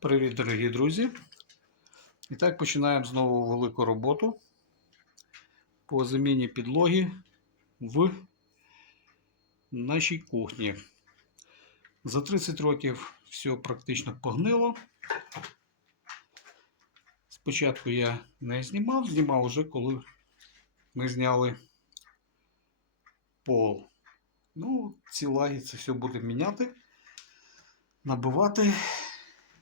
Привіт, дорогі друзі! І так починаємо знову велику роботу по заміні підлоги в нашій кухні. За 30 років все практично погнило. Спочатку я не знімав, знімав вже коли ми зняли пол. Ну, ці лаги це все будемо міняти, набивати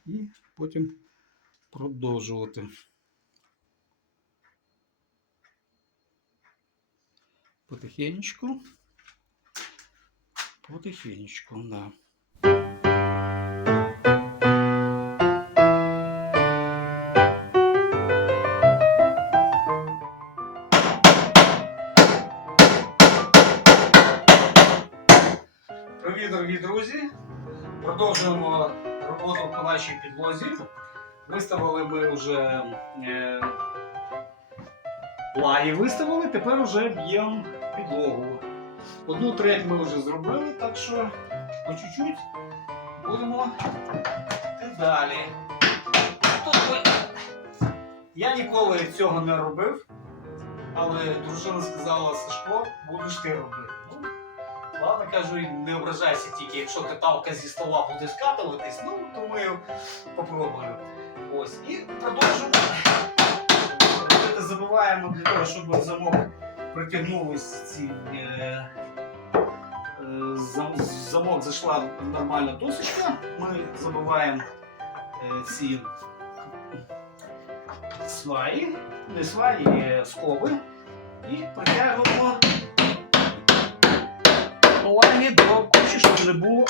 і потім продовжувати. Потихенечку. Потихенечку, да. Привіт, дорогі друзі! Продовжуємо роботу по нашій підлозі. Виставили ми вже е, лаги виставили, тепер вже б'ємо підлогу. Одну треть ми вже зробили, так що по чуть-чуть будемо йти далі. Я ніколи цього не робив, але дружина сказала, Сашко, будеш ти робити. Ладно, кажу, не ображайся тільки, якщо ти талка зі стола буде скатуватись, ну то ми попробуємо. Ось. І продовжимо. Робити забиваємо для того, щоб замок притягнулись ці. Е, е, замок зайшла нормальна досочка. Ми забиваємо е, ці сваї, не сваї, е, скоби. І притягуємо лаги до кучі, щоб не було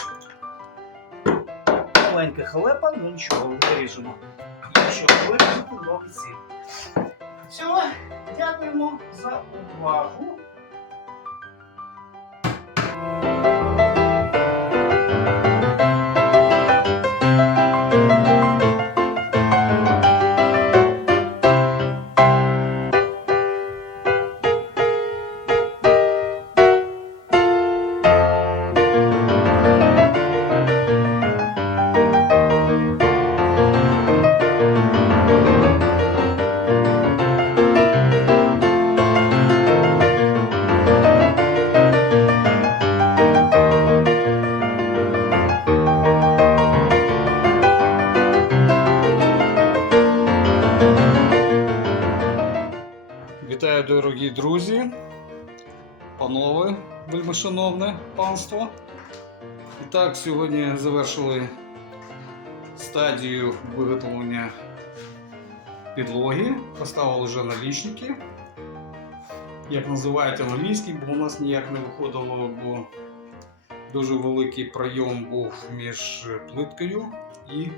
маленька халепа, ну нічого, виріжемо. Якщо ноги ці. Все, дякуємо за увагу. Вітаю, дорогі друзі, панове, вельмишановне панство. І так, сьогодні завершили стадію виготовлення підлоги. Поставили вже налічники. Як називають англійський, бо у нас ніяк не виходило, бо дуже великий прийом був між плиткою і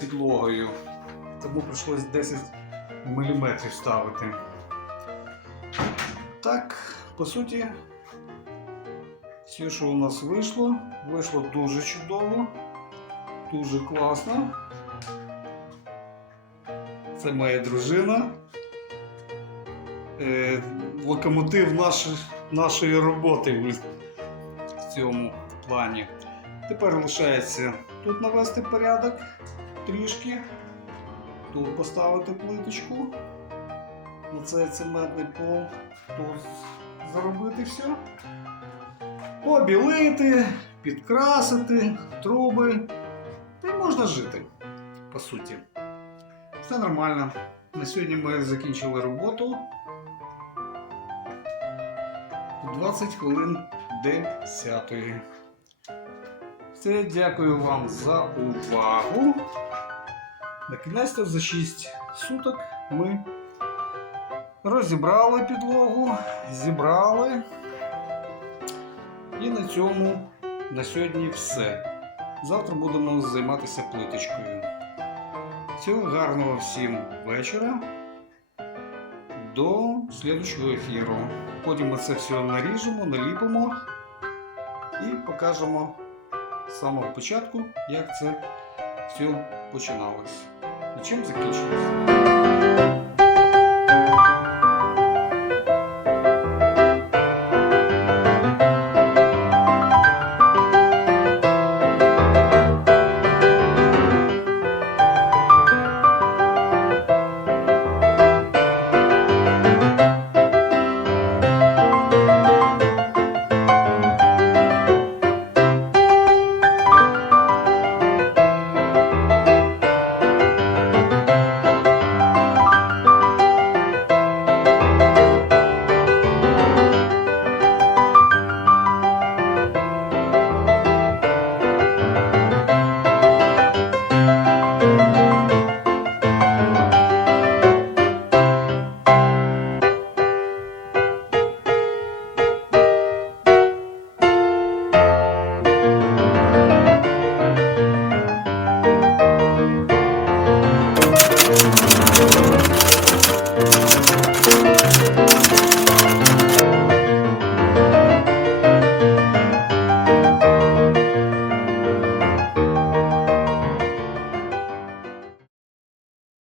підлогою. Тому прийшлось 10 мм ставити. Так, по суті, все, що у нас вийшло, вийшло дуже чудово, дуже класно. Це моя дружина. Е, локомотив наш, нашої роботи в цьому плані. Тепер лишається тут навести порядок трішки, тут поставити плиточку на цей цементний пол, тут заробити все. Побілити, підкрасити, труби. Та й можна жити, по суті. Все нормально. На сьогодні ми закінчили роботу. 20 хвилин 10. Все, дякую вам за увагу. На кінець за 6 суток ми розібрали підлогу, зібрали. І на цьому на сьогодні все. Завтра будемо займатися плиточкою. Всього гарного всім вечора. До слідчого ефіру. Потім ми це все наріжемо, наліпимо і покажемо з самого початку, як це все починалось і чим закінчилось.